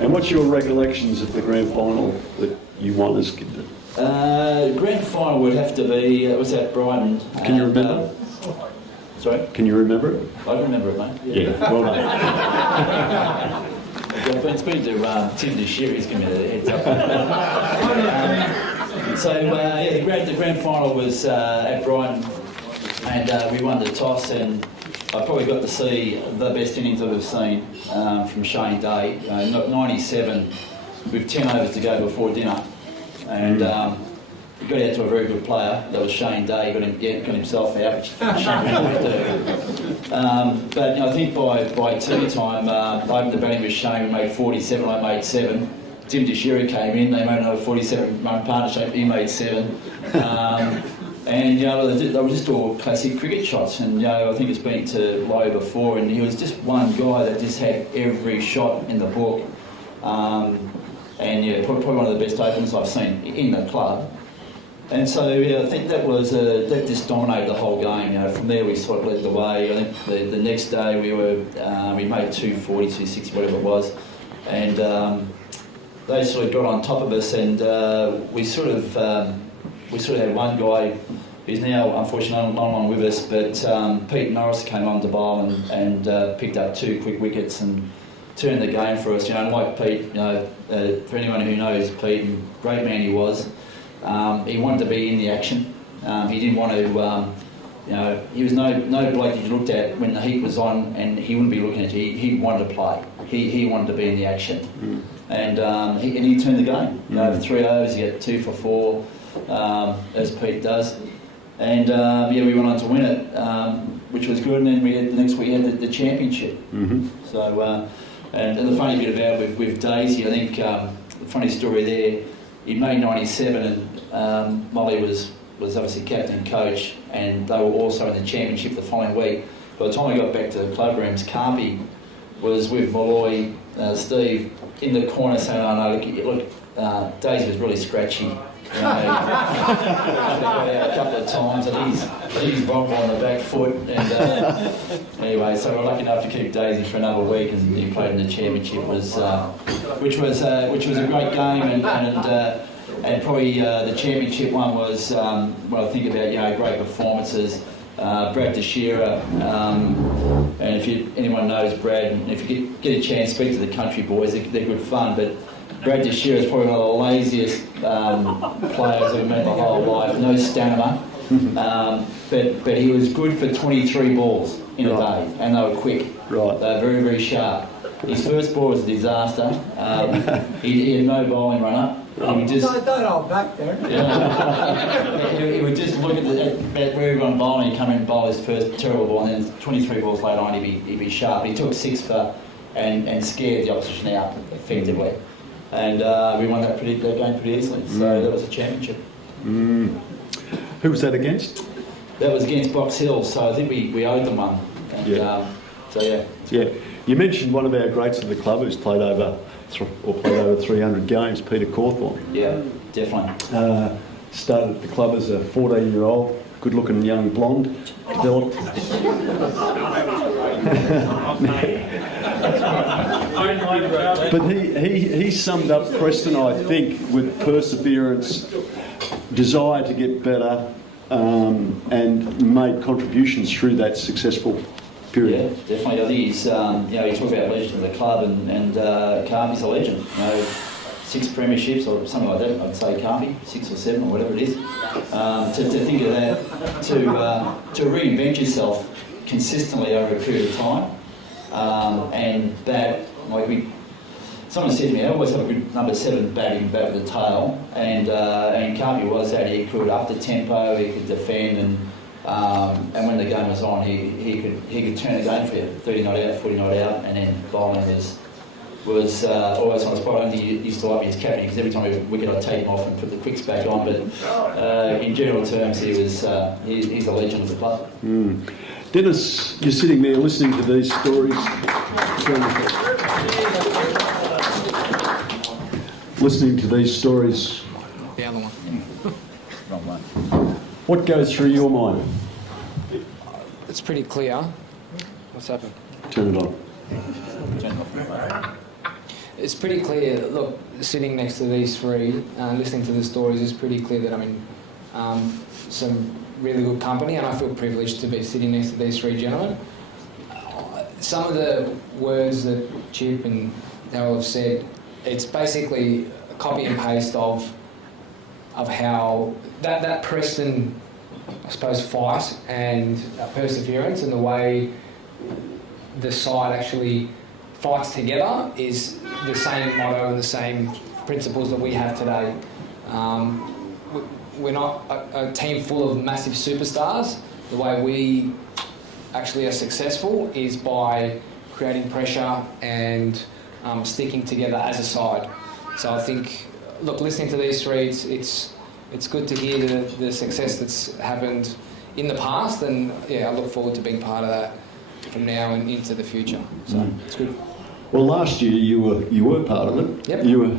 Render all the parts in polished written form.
And what's your recollections of the grand final that you won as captain? Grand final would have to be, it was at Brighton. Can you remember? Sorry? Can you remember it? I can remember it, mate. Yeah, well done. I've been speaking to Tim this year, he's given me the heads up. The grand final was at Brighton, and we won the toss, and I probably got to see the best innings I've ever seen from Shane Day. 97 with 10 overs to go before dinner, and he got out to a very good player. That was Shane Day. Got himself out, which Shane didn't do. But I think by tea time, I opened the batting with Shane. We made 47. I made 7. Tim Deshira came in. They made another 47-run partnership. He made 7. And they were just all classic cricket shots. And I think it's been to Lowe before, and he was just one guy that just had every shot in the book. And probably one of the best openers I've seen in the club. And so I think that just dominated the whole game. From there we sort of led the way. I think the next day we made 240, 260, whatever it was, and they sort of got on top of us, and we sort of had one guy who's now unfortunately not on with us, but Pete Norris came on to bowl and picked up 2 quick wickets and turned the game for us. Like Pete, for anyone who knows Pete, and great man he was. He wanted to be in the action. He didn't want to, he was no bloke you looked at when the heat was on, and he wouldn't be looking at you. He wanted to play. He wanted to be in the action. And he turned the game. 3 overs, he got 2 for 4, as Pete does. And we went on to win it, which was good. And then the next week we had the championship. So, and the funny bit about with Daisy, I think the funny story there, he made 97, and Molly was obviously captain and coach, and they were also in the championship the following week. By the time I got back to the club rooms, Carpy was with Molloy, Steve, in the corner saying, "Oh no, look, Daisy was really scratchy." He got out a couple of times, and he's wrong on the back foot. And anyway, so we're lucky enough to keep Daisy for another week, and he played in the championship, which was a great game, and probably the championship one was what I think about great performances. Brad Deshira, and if anyone knows Brad, and if you get a chance, speak to the country boys. They're good fun, but Brad Deshira is probably one of the laziest players I've met my whole life. No stamina, but he was good for 23 balls in a day, and they were quick. Right. They were very, very sharp. His first ball was a disaster. He had no bowling run-up. He would just... Don't hold back there. He would just look at where everyone bowling, he'd come in and bowl his first terrible ball, and then 23 balls later on he'd be sharp. He took 6 for and scared the opposition out effectively. And we won that game pretty easily. So that was a championship. Who was that against? That was against Box Hill, so I think we owed them one. And, Yeah. You mentioned one of our greats of the club who's played over 300 games, Peter Cawthorne. Yeah, definitely. Started at the club as a 14-year-old, good-looking young blonde, developed. But he summed up Preston, I think, with perseverance, desire to get better, and made contributions through that successful period. Yeah, definitely. I think he's, you talk about legend of the club, and Carpy's a legend. 6 premierships or something like that. I'd say Carpy, 6 or 7 or whatever it is. To think of that, to reinvent yourself consistently over a period of time, and that, someone said to me, I always have a good number 7 batting back with the tail, and Carpy was that. He could up the tempo, he could defend, and when the game was on, he could turn the game for you, 30 not out, 40 not out, and then bowling was always on the spot. I don't think he used to like me as captain, because every time we wicket I'd take him off and put the quicks back on, but in general terms he's a legend of the club. Dennis, you're sitting there listening to these stories. Listening to these stories. The other one. Wrong one. What goes through your mind? It's pretty clear. What's happened? Turn it on. Turn it off. it's pretty clear. Look, sitting next to these three, listening to the stories, is pretty clear that I'm in some really good company, and I feel privileged to be sitting next to these three gentlemen. Some of the words that Chip and Darren have said, it's basically a copy and paste of how that Preston, I suppose, fight and perseverance, and the way the side actually fights together is the same motto and the same principles that we have today. We're not a team full of massive superstars. The way we actually are successful is by creating pressure and sticking together as a side. So I think, look, listening to these three, it's good to hear the success that's happened in the past, and yeah, I look forward to being part of that from now and into the future. So it's good. Well, last year you were part of it. Yep. You were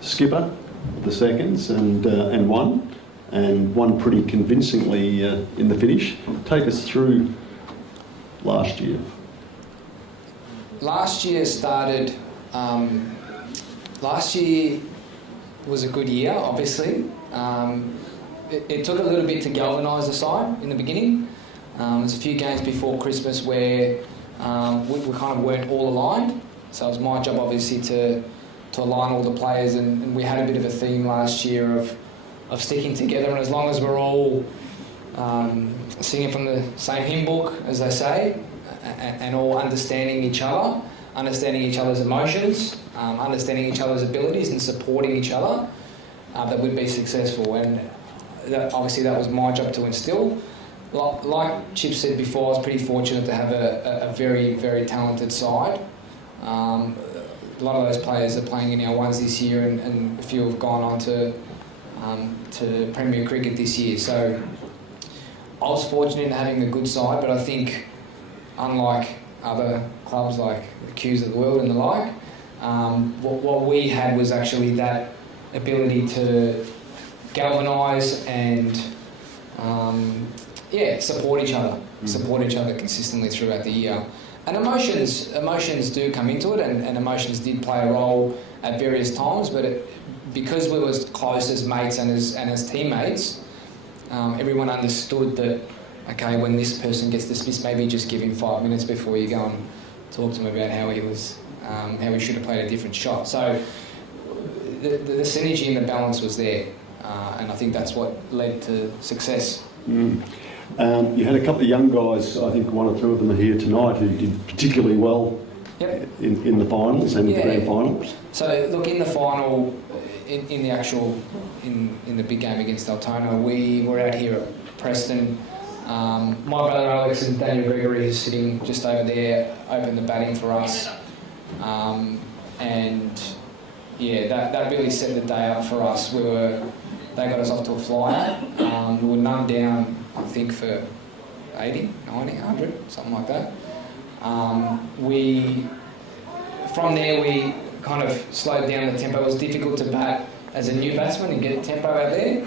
skipper of the seconds and won pretty convincingly in the finish. Take us through last year. Last year started. Last year was a good year, obviously. It took a little bit to galvanise the side in the beginning. There's a few games before Christmas where we kind of weren't all aligned. So it was my job, obviously, to align all the players, and we had a bit of a theme last year of sticking together. And as long as we're all singing from the same hymn book, as they say, and all understanding each other, understanding each other's emotions, understanding each other's abilities, and supporting each other, that we'd be successful. And obviously that was my job to instill. Like Chip said before, I was pretty fortunate to have a very, very talented side. A lot of those players are playing in our ones this year, and a few have gone on to Premier Cricket this year. So I was fortunate in having a good side, but I think, unlike other clubs like the Qs of the world and the like, what we had was actually that ability to galvanise and support each other consistently throughout the year. And emotions do come into it, and emotions did play a role at various times, but because we were close as mates and as teammates, everyone understood that, okay, when this person gets dismissed, maybe just give him 5 minutes before you go and talk to him about how he should have played a different shot. So the synergy and the balance was there, and I think that's what led to success. You had a couple of young guys, I think one or two of them are here tonight, who did particularly well. Yep. in the finals and the grand final. So look, in the final, in the big game against Altona, we were out here at Preston. My brother Alex and Daniel Gregory, who's sitting just over there, opened the batting for us, and yeah, that really set the day up for us. They got us off to a flyer. We were none down, I think, for 80, 90, 100, something like that. From there we kind of slowed down the tempo. It was difficult to bat as a new batsman and get tempo out there.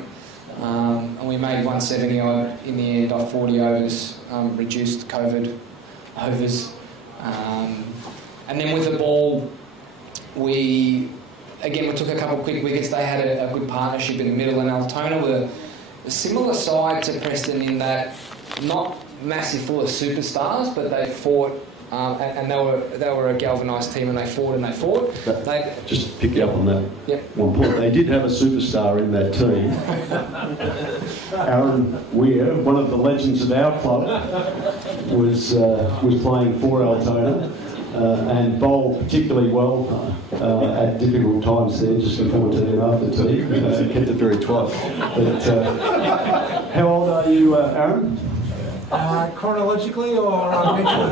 And we made 170 odd in the end off 40 overs, reduced COVID overs. And then with the ball, we took a couple of quick wickets. They had a good partnership in the middle, and Altona were a similar side to Preston in that not massive full of superstars, but they fought, and they were a galvanised team, and they fought and they fought. Just to pick you up on that. Yep. One point, they did have a superstar in that team. Aaron Weir, one of the legends of our club, was playing for Altona. And bowled particularly well at difficult times there, just before tea and after tea. Kept it very tight. But how old are you, Aaron? Chronologically or mentally?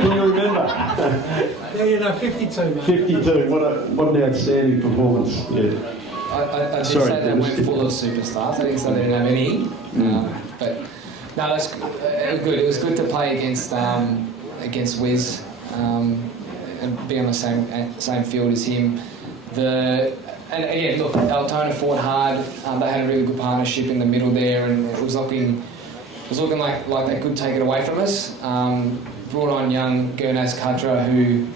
Can you remember? Yeah, 52, mate. 52. What an outstanding performance. Yeah. I did say they weren't full of superstars. I didn't say they didn't have any. But no, that's good. It was good to play against Wiz. And be on the same field as him. Look, Altona fought hard. They had a really good partnership in the middle there, and it was looking like they could take it away from us. Brought on young Gurnaz Katra, who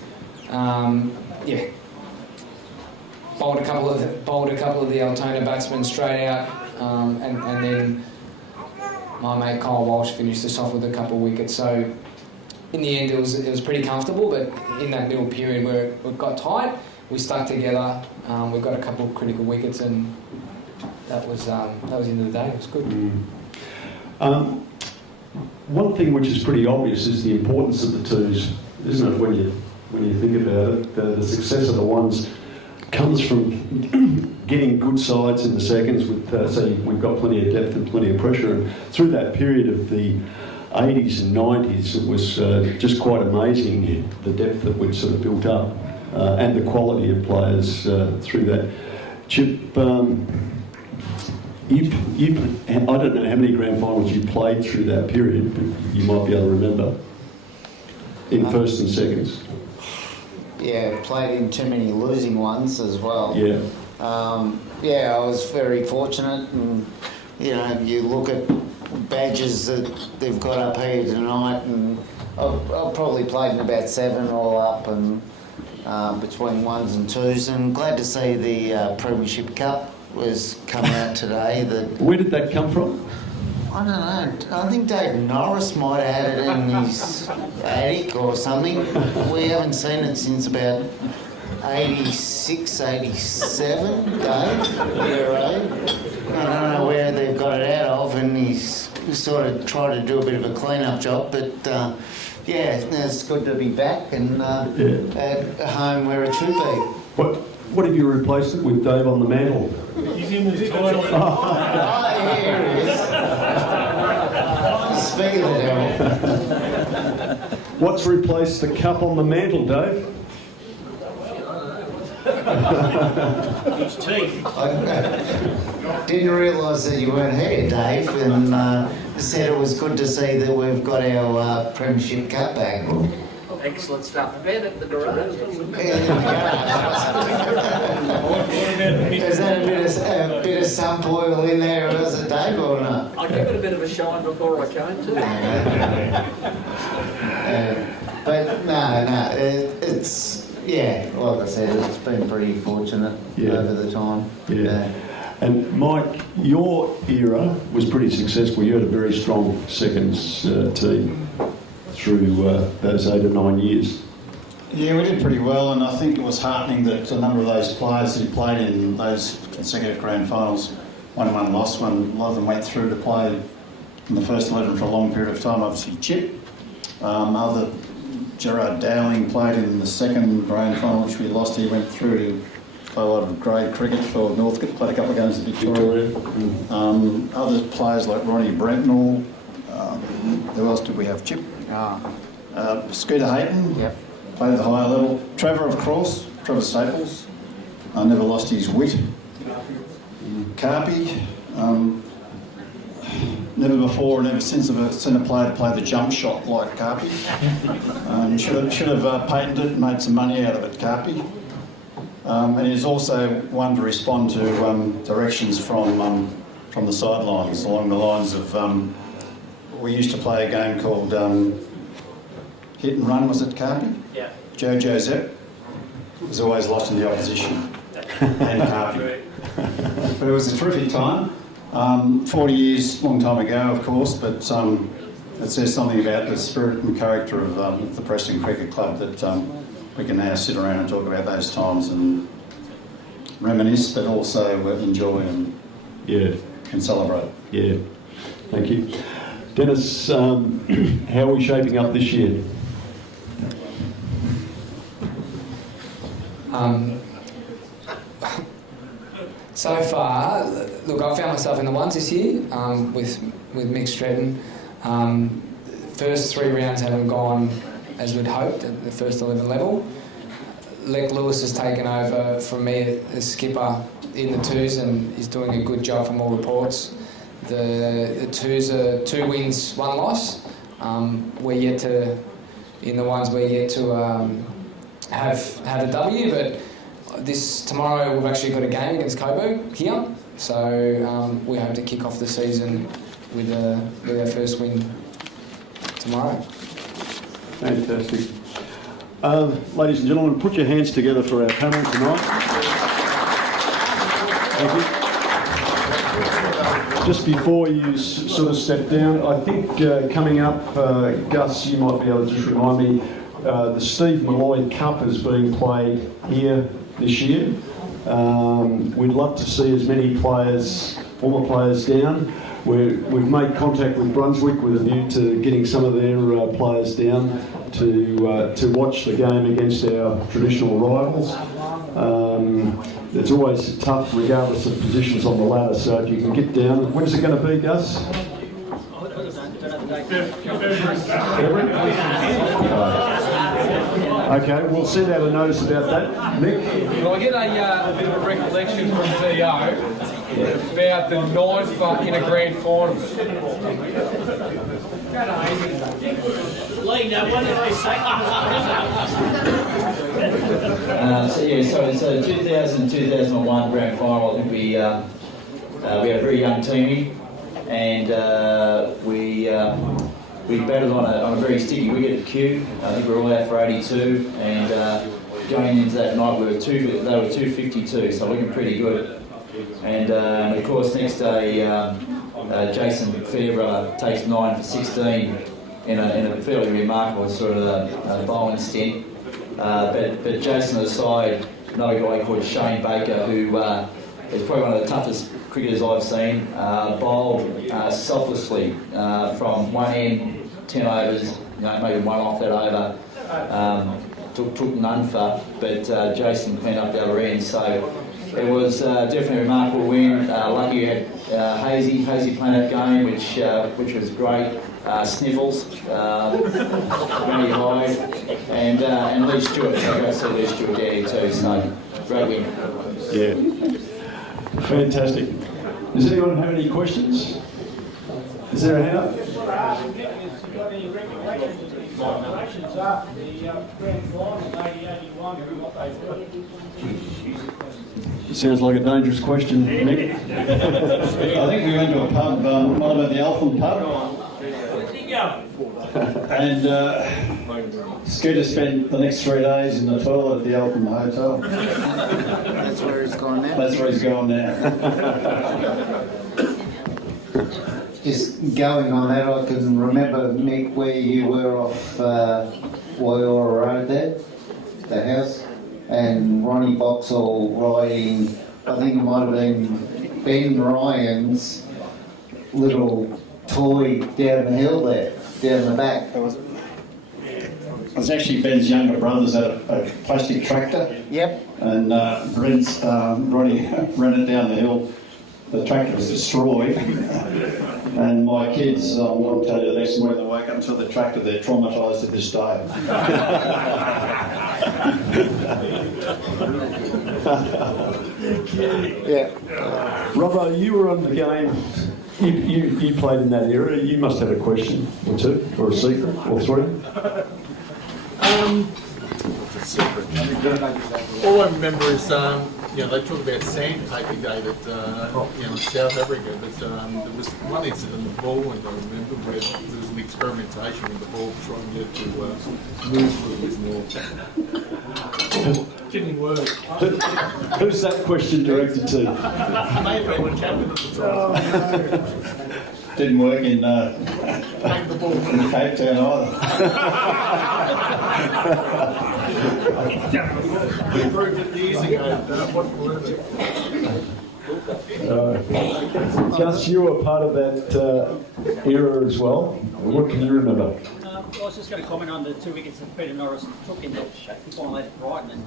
bowled a couple of the Altona batsmen straight out, and then my mate Kyle Walsh finished us off with a couple of wickets. So in the end, it was pretty comfortable. But in that middle period where it got tight, we stuck together. We got a couple of critical wickets, and that was the end of the day. It was good. One thing which is pretty obvious is the importance of the twos, isn't it? When you think about it, the success of the ones comes from getting good sides in the seconds. So we've got plenty of depth and plenty of pressure. And through that period of the 80s and 90s, it was just quite amazing the depth that we'd sort of built up and the quality of players through that. Chip, I don't know how many grand finals you played through that period, but you might be able to remember in first and seconds. Yeah, played in too many losing ones as well. Yeah. I was very fortunate, and you look at badges that they've got up here tonight, and I've probably played in about 7 all up, and between ones and twos, and glad to see the Premiership Cup was come out today. Where did that come from? I don't know. I think Dave Norris might have had it in his attic or something. We haven't seen it since about 86, 87, Dave. I don't know where they've got it out of, and he's sort of tried to do a bit of a clean-up job, but it's good to be back and at home where it should be. What have you replaced it with, Dave, on the mantle? He's in the toilet. Oh, here it is. Speaking of the devil. What's replaced the cup on the mantle, Dave? It's teeth. I didn't realise that you weren't here, Dave, and said it was good to see that we've got our Premiership Cup back. Excellent stuff. Bed at the garage. Is that a bit of sump oil in there, was it, Dave, or not? I gave it a bit of a shine before I came to. But no, it's like I said, it's been pretty fortunate over the time. Yeah. And Mike, your era was pretty successful. You had a very strong seconds team through those 8 or 9 years. Yeah, we did pretty well, and I think it was heartening that a number of those players who played in those consecutive grand finals, one lost one. A lot of them went through to play in the first 11 for a long period of time. Obviously, Chip. Gerard Dowling played in the second grand final, which we lost. He went through to play a lot of grade cricket for Northcote, played a couple of games at Victoria. Other players like Ronnie Brentnall. Who else did we have? Chip. Scooter Hayden. Yep. Played at the higher level. Trevor, of course. Trevor Staples. Never lost his wit. Carpy. Never before and never since have I seen a player play the jump shot like Carpy. Should have patented it, made some money out of it, Carpy. And he's also one to respond to directions from the sidelines, along the lines of we used to play a game called Hit and Run, was it, Carpy? Yeah. Jojo Zepp was always lost in the opposition and Carpy. But it was a terrific time. 40 years, long time ago, of course, but it says something about the spirit and character of the Preston Cricket Club that we can now sit around and talk about those times and reminisce, but also enjoy and celebrate. Yeah, thank you. Dennis, how are we shaping up this year? So far, look, I found myself in the ones this year with Mick Stretton. First 3 rounds haven't gone as we'd hoped at the first 11 level. Leck Lewis has taken over from me as skipper in the twos and is doing a good job from all reports. The twos are 2 wins, 1 loss. We're yet to, in the ones we're yet to have a W, but tomorrow we've actually got a game against Coburg here, so we hope to kick off the season with our first win tomorrow. Fantastic. Ladies and gentlemen, put your hands together for our panel tonight. Thank you. Just before you sort of step down, I think coming up, Gus, you might be able to just remind me, the Steve Malloy Cup is being played here this year. We'd love to see as many players, former players, down. We've made contact with Brunswick with a view to getting some of their players down to watch the game against our traditional rivals. It's always tough regardless of positions on the ladder, so if you can get down. When's it going to be, Gus? February? Okay, we'll send out a notice about that. Nick? Well, I get a bit of a recollection from DO about the 9th in a grand final. Lee, no wonder they say So 2000-2001 grand final, I think we had a very young team, and we battled on a very sticky wicket at Kew. I think we were all out for 82, and going into that night they were 252, so looking pretty good. And of course next day Jason Fairbrother takes 9 for 16 in a fairly remarkable sort of bowling stint. But Jason aside, another guy called Shane Baker, who is probably one of the toughest cricketers I've seen, bowled selflessly from one end, 10 overs, maybe one off that over, took none for, but Jason cleaned up the other end. So it was definitely a remarkable win. Lucky you had Hazy playing that game, which was great. Sniffles, Randy Hyde, and Lee Stewart. So I got to see Lee Stewart down here too. So great win. Yeah, fantastic. Does anyone have any questions? Is there a hand up? Congratulations after the grand final in 1981 and what they Sounds like a dangerous question, Nick. I think we went to a pub, might have been the Eltham pub, and scared to spend the next 3 days in the toilet at the Eltham Hotel. That's where he's gone now. That's where he's going now. Just going on that, I can remember, Mick, where you were off Waiora Road there, the house, and Ronnie Boxall riding, I think it might have been Ben Ryan's little toy down the hill there, down the back. It was actually Ben's younger brothers had a plastic tractor. Yep. And Ronnie ran it down the hill. The tractor was destroyed. And my kids, I won't tell you the next morning they wake up to the tractor, they're traumatised to this day. Yeah. Robbo, you were on the game. You played in that era. You must have a question or two, or a secret, or three. All I remember is, they talk about sandpaper day that, South Africa, but there was one incident, the ball went, I remember, where there was an experimentation with the ball trying to get to move a little bit more. Didn't work. Who's that question directed to? Maybe when captain at the time. Didn't work in Cape Town either. We proved it years ago. Gus, you were part of that era as well. What can you remember? I was just going to comment on the 2 wickets that Peter Norris took in the final at Brighton, and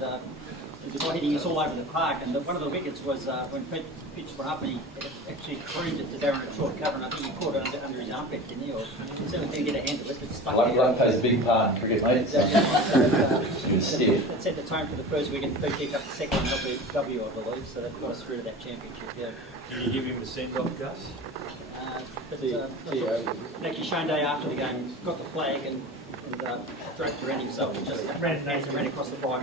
he was hitting us all over the park. And one of the wickets was when Pete pitched one up, and he actually creamed it to Darren at short cover, and I think he caught it under his armpit, didn't he? Or certainly didn't get a hand of it, but stuck Luck there. plays a big part in cricket, mate. So. It stiff. It set the tone for the first wicket. Pete kicked up the second one, W, I believe, so that got us through to that championship. Yeah. Can you give him a send-off, Gus? Actually, Shane Day after the game got the flag and draped around himself and just ran across the bike.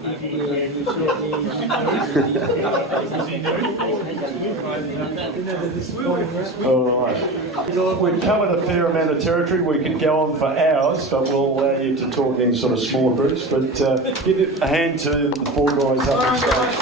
All right. We've covered a fair amount of territory. We could go on for hours, but we'll allow you to talk in sort of smaller groups. But give a hand to the four guys up on stage.